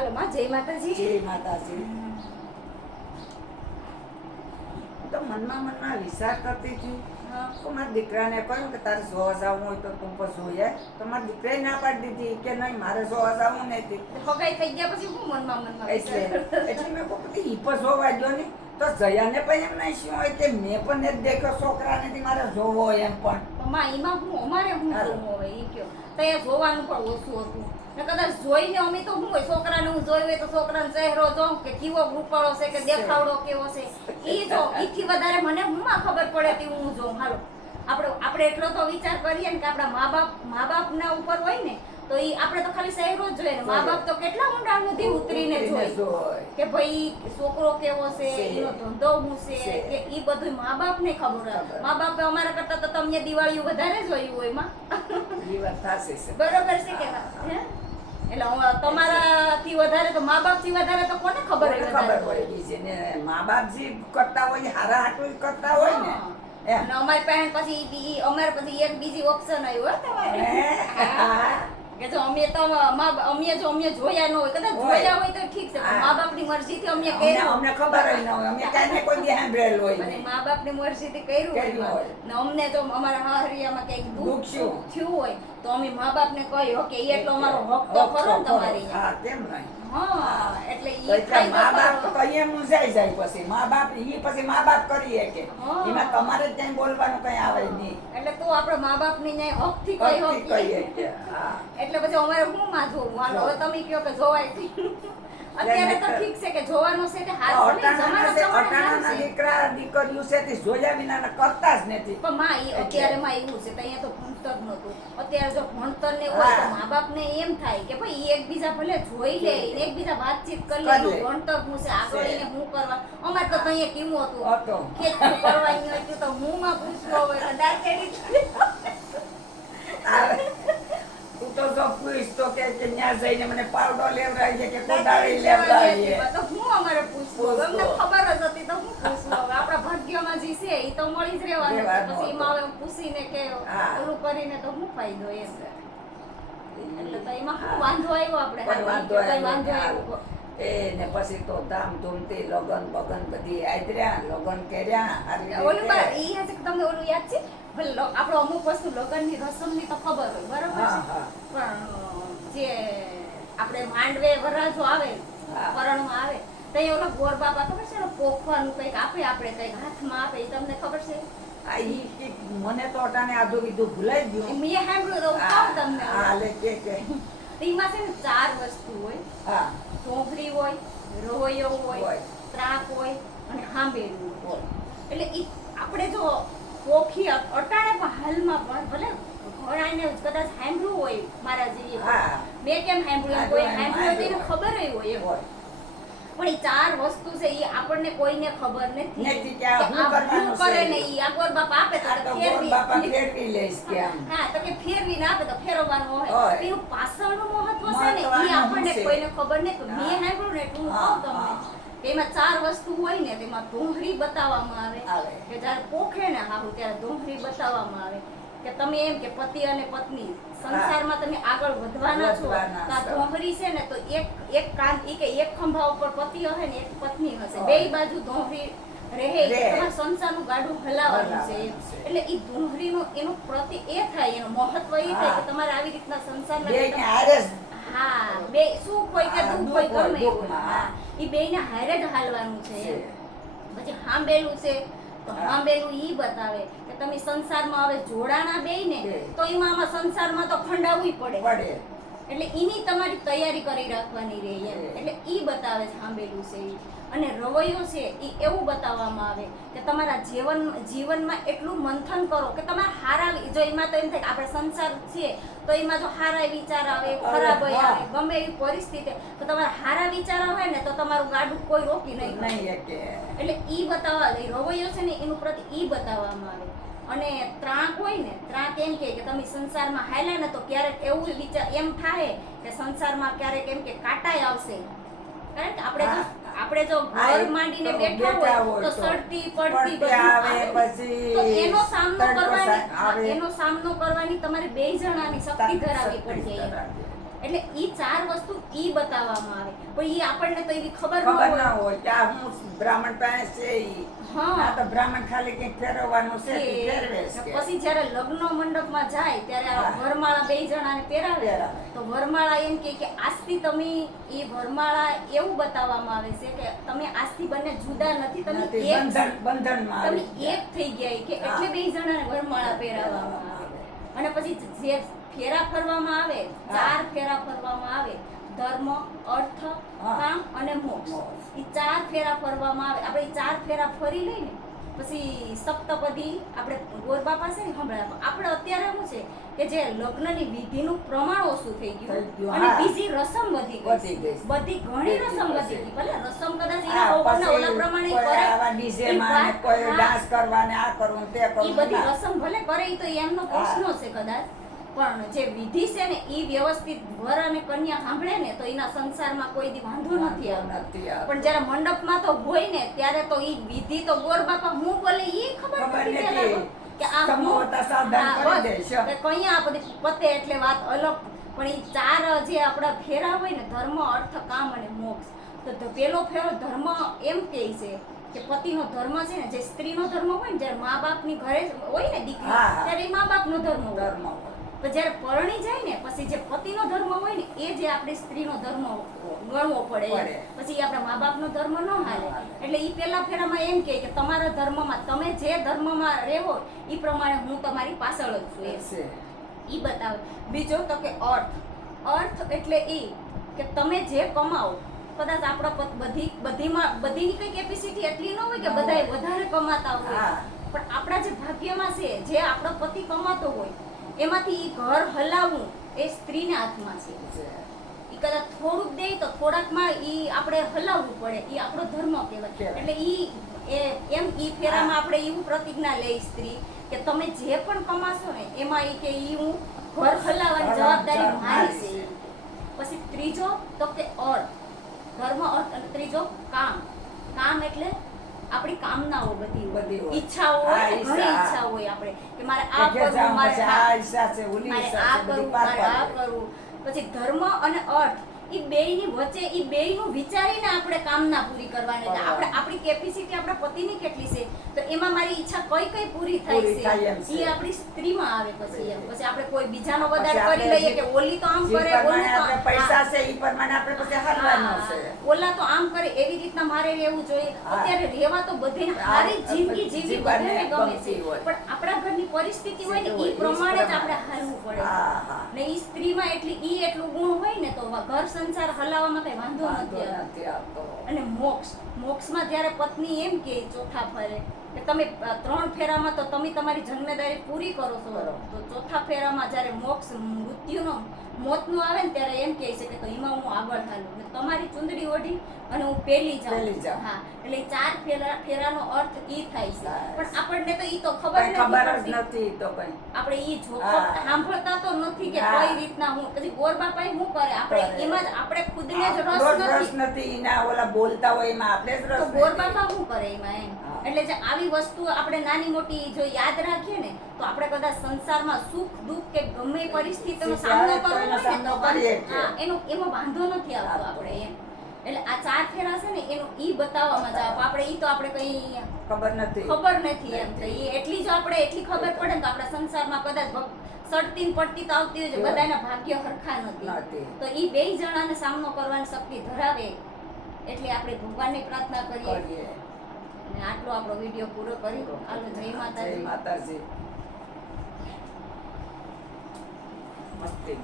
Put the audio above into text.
હાલો માં, જય માતાજી. જય માતાજી. તો મનમાં વિચાર કરતી હતી કે મારા દીકરાને કહ્યું કે તારે જોવા જવું હોય તો તું પણ જોઈએ. તો મારા દીકરાએ ના પાડી દીધી કે નહીં મારે જોવા જવું નથી. હગાઈ થઈ ગયા પછી હું મનમાં એટલે મેં કહું કે ઈ પણ જોવા ગયો ને તો જયાને પણ એમ નહીં શું હોય કે મેં પણ નથી દેખ્યો છોકરાને મારે જોવો હોય એમ પણ માં એમાં હું અમારે હું જોવું હોય એ કયો ત્યાં જોવાનું પણ ઓછું હતું. કદાચ જોઈને અમે તો શું હોય છોકરાને હું જોઈ હોય તો છોકરાનો ચહેરો જોઉં કે કેવો રૂપાળો છે કે દેખાવડો કેવો છે ઈ જો ઈથી વધારે મને હુંમાં ખબર પડે તે હું જોઉં. હાલો આપણે એટલો તો વિચાર કરીએ ને કે આપણા મા બાપના ઉપર હોય ને તો ઈ આપણે તો ખાલી ચહેરો જ જોઈએ ને મા બાપ તો કેટલા ઊંડાણ સુધી ઉતરીને જોઈ કે ભાઈ છોકરો કેવો છે એનો ધંધો શું છે કે ઈ બધું મા બાપને ખબર હોય. મા બાપે અમારા કરતા તો તમને દિવાળીઓ વધારે જોયું હોય માં. બરોબર છે કે ના? એટલે તમારાથી વધારે તો મા બાપ થી વધારે તો કોને ખબર હોય છે ને મા બાપ જે કરતા હોય હારા હાટું કરતા હોય ને. અને અમારી પાસે પછી અમારે પછી એક બીજી ઓપ્શન આવ્યું તમારે કે જો અમે જોયા ન હોય કદાચ જોયા હોય તો ઠીક છે મા બાપની મરજીથી અમે કર્યું અમને ખબર જ ન હોય અમે કાંઈ કોઈ દી સાંભળેલું હોય અને મા બાપની મરજીથી કર્યું હોય ને અમને જો અમારા હરિયામાં કંઈક દુઃખ થયું હોય તો અમે મા બાપને કહ્યું કે એટલો અમારો હક તો ખરો ને તમારી. હા કેમ નહીં. હા એટલે મા બાપ તો અહીંયા મૂંઝાઈ જાય પછી મા બાપ કરીએ કે એમાં તમારે ત્યાં બોલવાનું કઈ આવે નહીં. એટલે તો આપણે મા બાપની ન્યાય હકથી કહીએ એટલે પછી અમારે શું માં જોવું. હાલો હવે તમે કહો કે જોવાય અત્યારે તો ઠીક છે કે જોવાનું છે કે અટાણાના દીકરા દીકરીઓ છે તે જોયા વિના કરતા જ નથી. પણ માં અત્યારે માં એવું છે અહીંયા તો ભણતર નતું. અત્યારે જો ભણતર ને હોય તો મા બાપ ને એમ થાય કે ભાઈ એકબીજા ભલે જોઈ લે એકબીજા વાતચીત કરી લે ભણતર શું છે આગળ એને શું કરવા. અમારે તો અહીંયા કેવું હતું ખેતી કરવાની હતું તો હું માં પૂછવો હોય દાખેડી તું તો જો પૂછ તો કે ત્યાં જઈને મને પાવડો લેવડાવી છે કે કોદાળી લેવડાવી તો હું અમારે પૂછવું અમને ખબર જ હતી તો હું પૂછવું. હવે આપણા ભાગ્યમાં જે છે એ તો મળી જ રહેવાનું. પછી એમાં હવે પૂછીને કે ઓલું કરીને તો શું ફાયદો એમ. એટલે તો એમાં શું વાંધો આવ્યો આપણે વાંધો આવ્યો ને પછી તો ધામધૂમથી લગન બગન બધી આદર્યા લગન કર્યા. ઓલું બરાબર ઈ હશે કે તમને ઓલું યાદ છે આપણો અમુક વસ્તુ લગનની રસમની તો ખબર હોય બરાબર છે પણ જે આપણે માંડવે વરરાજો આવે પરણમાં આવે તો એ ઓલા ગોર બાબા ખબર છે ને પોખવાનું કંઈક આપે આપણે કંઈક હાથમાં આપે એ તમને ખબર છે? મને તો અટાણે આધું કીધું ભૂલાઈ ગયું. મેં સાંભળ્યું કહું તમને. એમાં છે ને 4 વસ્તુ હોય. ઢોંગરી હોય, રોયો હોય, ત્રાક હોય અને હાંબેલું હોય. એટલે ઈ આપણે જો પોખી અટાણે પણ હાલમાં પણ ભલે ઘણાને કદાચ સાંભળ્યું હોય મારા જેવી મેં કેમ સાંભળ્યું કોઈ સાંભળ્યું એને ખબર હોય એમ હોય પણ એ 4 વસ્તુ છે એ આપણને કોઈને ખબર નથી કે આ કરે ને ઈ આગળ બાપ આપે તો ફેરવી લઈશ કે હા તો કે ફેરવીને આપે તો ફેરવવાનું હોય એનું પાછળનું મહત્વ છે ને ઈ આપણને કોઈને ખબર નથી. મેં સાંભળ્યું ને એટલું કહું તમને એમાં 4 વસ્તુ હોય ને તેમાં ઢોંગરી બતાવવામાં આવે કે જ્યારે પોખે ને હારું ત્યારે ઢોંગરી બતાવવામાં આવે કે તમે એમ કે પતિ અને પત્ની સંસારમાં તમે આગળ વધવાના છો તો આ ઢોંગરી છે ને તો એક કાન ઈ કે એક ખંભા ઉપર પતિ હશે ને એક પત્ની હશે બે બાજુ ઢોંગરી રહે તમારા સંસારનું ગાડું હલાવવાનું છે એટલે ઈ ઢોંગરીનો એનો પ્રતિ એ થાય એનો મહત્વ એ થાય કે તમારે આવી રીતના સંસારમાં હા બે સુખ હોય કે દુઃખ હોય ગમે હા ઈ બેયને હારે જ હાલવાનું છે. પછી હાંબેલું છે તો હાંબેલું ઈ બતાવે કે તમે સંસારમાં હવે જોડાણા બેય ને તો એમાં આમાં સંસારમાં તો ખંડાવવું પડે એટલે એની તમારી તૈયારી કરી રાખવાની રહે એમ. એટલે ઈ બતાવે છે હાંબેલું છે ઈ. અને રવૈયો છે ઈ એવું બતાવવામાં આવે કે તમારા જીવનમાં એટલું મંથન કરો કે તમારે હારા જો એમાં તો એમ થાય કે આપણે સંસાર છીએ તો એમાં જો હારા વિચાર આવે ખરાબ આવે ગમે એવી પરિસ્થિતિ તો તમારા હારા વિચાર આવે ને તો તમારું ગાડું કોઈ રોકી નહીં એટલે ઈ બતાવવા રવૈયો છે ને એનું પ્રતિ ઈ બતાવવામાં આવે. અને ત્રાક હોય ને ત્રાક એમ કે તમે સંસારમાં હાલ્યા ને તો ક્યારેક એવું વિચાર એમ થાય કે સંસારમાં ક્યારેક એમ કે કાંટાય આવશે કારણ કે આપણે જો ઘર માંડીને બેઠા હોય તો સડતી પડતી આવે પછી તો એનો સામનો કરવાની તમારે બે જણાની શક્તિ ધરાવવી પડશે એટલે ઈ 4 વસ્તુ ઈ બતાવવામાં આવે પણ ઈ આપણને તો એવી ખબર ન ખબર હોય. ના હોય કે આ હું બ્રાહ્મણ પાસે છે ઈ. હા. આ તો બ્રાહ્મણ ખાલી કંઈક ફેરવવાનું છે તે ફેરવે છે કે. પછી જ્યારે લગ્ન મંડપમાં જાય ત્યારે આ હા. વરમાળા બે જણાને પહેરાવે પહેરાવે. તો વરમાળા એમ કે આજથી તમે ઈ વરમાળા એવું બતાવવામાં આવે છે કે તમે આજથી બંને જુદા નથી, તમે નથી, એક બંધનમાં તમે આવી ગયા. એક થઈ ગયા કે હા. એટલે બે જણાને વરમાળા પહેરાવવામાં આવે. અને પછી જે ફેરા ફરવામાં આવે, હા. 4 ફેરા ફરવામાં આવે, ધર્મ, અર્થ, હા. કામ અને મોક્ષ. મોક્ષ. ઈ 4 ફેરા ફરવામાં આવે. આપણે ઈ 4 ફેરા ફરી લઈને પછી સપ્તપદી આપણે ગોરબાપા છે ને સંભળાવ્યા. આપણે અત્યારે શું છે કે જે લગ્નની વિધિનું પ્રમાણ ઓછું થઈ થઈ ગયું ગયું, અને હા. બીજી રસમ વધી વધી ગઈ ગઈ. બધી ઘણી વધી રસમ ગઈ. વધી ગઈ. ભલે રસમ કદાચ હા, એના ઓલા પછી પ્રમાણે કોઈ કરે આવા DJ ઈ માં ને વાત- કોઈ હા. ડાન્સ કરવા ને આ કરવું ને તે ઈ કરવું બધી ના. રસમ ભલે કરે ઈ તો એમનો હા. પ્રશ્નો છે કદાચ પણ જે વિધિ છે ને ઈ વ્યવસ્થિત વર અને કન્યા સાંભળે ને તો એના સંસારમાં કોઈ દી વાંધો નથી આવતો. નથી આવતો. પણ જ્યારે મંડપમાં તો હોય ને ત્યારે તો ઈ વિધિ તો ગોર બાપા હું બોલે ઈ ખબર ખબર નથી નથી. પેલા કે આ સમૂહતા સાવધાન હા, કરી બસ. દેશે. કે કયા બધી પતે એટલે વાત અલગ. પણ ઈ 4 જે આપણા ફેરા હોય ને ધર્મ, અર્થ, કામ અને મોક્ષ, તો પેલો ફેરો ધર્મ એમ કહે છે કે પતિનો ધર્મ છે ને જે સ્ત્રીનો ધર્મ હોય ને જ્યારે મા બાપની ઘરે હોય ને દીકરી હા, હા. ત્યારે એ મા બાપનો ધર્મ હોય. ધર્મ હોય. પણ જ્યારે પરણી જાય ને પછી જે પતિનો ધર્મ હોય ને એ જે આપણી સ્ત્રીનો ધર્મ ગણવો પડે એમ. પડે. પછી ઈ આપણા મા બાપનો ધર્મ ન હાલે. હાલે. એટલે ઈ પેલા ફેરામાં એમ કહે કે તમારા ધર્મમાં તમે જે ધર્મમાં રહેવો ઈ પ્રમાણે હું તમારી પાછળ જ છું એમ. છે. ઈ બતાવે. બીજો તો કે અર્થ. અર્થ એટલે ઈ કે તમે જે કમાઓ કદાચ આપણા બધીની કઈ કેપેસિટી એટલી ન હોય કે ન બધાય હોય. વધારે કમાતા હોય. હા. પણ આપણા જે ભાગ્યમાં છે જે આપણો પતિ કમાતો હોય એમાંથી ઈ ઘર હલાવવું એ સ્ત્રીના હાથમાં છે. છે. ઈ કદાચ થોડુંક દે તો થોડાકમાં ઈ આપણે હલાવવું પડે. ઈ આપણો ધર્મ કહેવાય. કહેવાય. એટલે ઈ ફેરામાં આપણે એવું પ્રતિજ્ઞા લે સ્ત્રી કે તમે જે પણ કમાશો ને એમાં ઈ કે ઈ હું ઘર હલાવવાની જવાબદારી મારી છે. પછી ત્રીજો તો કે અર્થ. ધર્મ, અર્થ અને ત્રીજો કામ. કામ એટલે આપણી કામનાઓ બધી બધી હોય. હોય. ઈચ્છાઓ હા, હોય, ઈચ્છા. ઘણી ઈચ્છા હોય આપણે કે મારે આ કે કરવું, જામ મારે પછી આ ઈચ્છા છે, ઓલી મારે ઈચ્છા આ છે, બધી કરવું, પાર મારે આ પાડવી. કરવું. પછી ધર્મ અને અર્થ ઈ બેયની વચ્ચે ઈ બેયનું વિચારીને આપણે કામના પૂરી કરવાની છે. આપણે આપણી કેપેસિટી આપણા પતિની કેટલી છે તો એમાં મારી ઈચ્છા કઈ પૂરી પૂરી થાય થાય એમ છે છે. ઈ આપણી સ્ત્રીમાં આવે પછી એમ. પછી આપણે કોઈ બીજાનો પછી વધારે આપણે કરી લઈએ જે- કે ઓલી તો આમ જે કરે, ઓલી પ્રમાણે તો આપણે પૈસા છે ઈ પ્રમાણે આપણે પછી હાલવાનું છે. ઓલા તો આમ કરે એવી રીતના મારે રહેવું જોઈએ. હા. અત્યારે રહેવા તો બધાને સારી જિંદગી જીવવી જીવવાને બધાને ગમે છે. ગમતી હોય. પણ આપણા ઘરની પરિસ્થિતિ હોય ને હોય, ઈ પ્રમાણે જ આપણે પ્રમાણે. હાલવું પડે. હા, હા. ને ઈ સ્ત્રીમાં એટલું ગુણ હોય ને તો ઘર સંસાર હલાવવામાં કઈ વાંધો વાંધો નથી આવતો. નથી આવતો. અને મોક્ષમાં જ્યારે પત્ની એમ કે ચોથા ફેરે કે તમે 3 ફેરામાં તો તમે તમારી જન્મેદારી પૂરી કરો છો કરો. તો ચોથા ફેરામાં જ્યારે મૃત્યુનો મોતનું આવે ને ત્યારે એમ કહે છે કે તો એમાં હું આગળ હાલું ને તમારી ચુંદડી ઓઢી અને હું પેલી પેલી જાઉં. હા એટલે ઈ 4 ફેરાનો અર્થ ઈ થાય છે. થાય. પણ આપણને તો ઈ તો ખબર કઈ ખબર જ નથી પડતી. નથી તો કઈ. આપણે ઈ જોખમ હા. સાંભળતા તો નથી કે હા. કઈ રીતના હું પછી ગોર બાપા શું કરે આપણે કરે. એમાં જ આપણે ખુદને જ આપણો જ રસ રસ નથી નથી ના ઓલા બોલતા હોય એમાં આપણે જ રસ તો ગોર નથી. બાપા શું કરે એમાં એમ હા. એટલે જે આવી વસ્તુ આપણે નાની મોટી જો યાદ રાખીએ ને તો આપણે કદાચ સંસારમાં સુખ દુઃખ કે ગમે એ પરિસ્થિતિનો સામનો કરવો કોઈનો હોય ને સામનો તો કરીએ જ હા એમાં વાંધો નથી આવતો આપણે એમ એટલે આ 4 ફેરા છે ને એનું ઈ બતાવવામાં જ આવે આપણે ઈ તો આપણે કઈ ખબર નથી. ખબર નથી એમ તો ઈ એટલી જો આપણે એટલી ખબર પડે ને તો આપણા સંસારમાં કદાચ સડતી ને પડતી તો આવતી હોય છે બધાના ભાગ્ય હરખા નથી નથી. તો ઈ બેય જણાને સામનો કરવાની શક્તિ ધરાવે એટલે આપણે ભગવાનની પ્રાર્થના કરીએ કરીએ. અને આટલો આપણો વિડીયો પૂરો કરી હાલો જય જય માતાજી માતાજી. મસ્તી.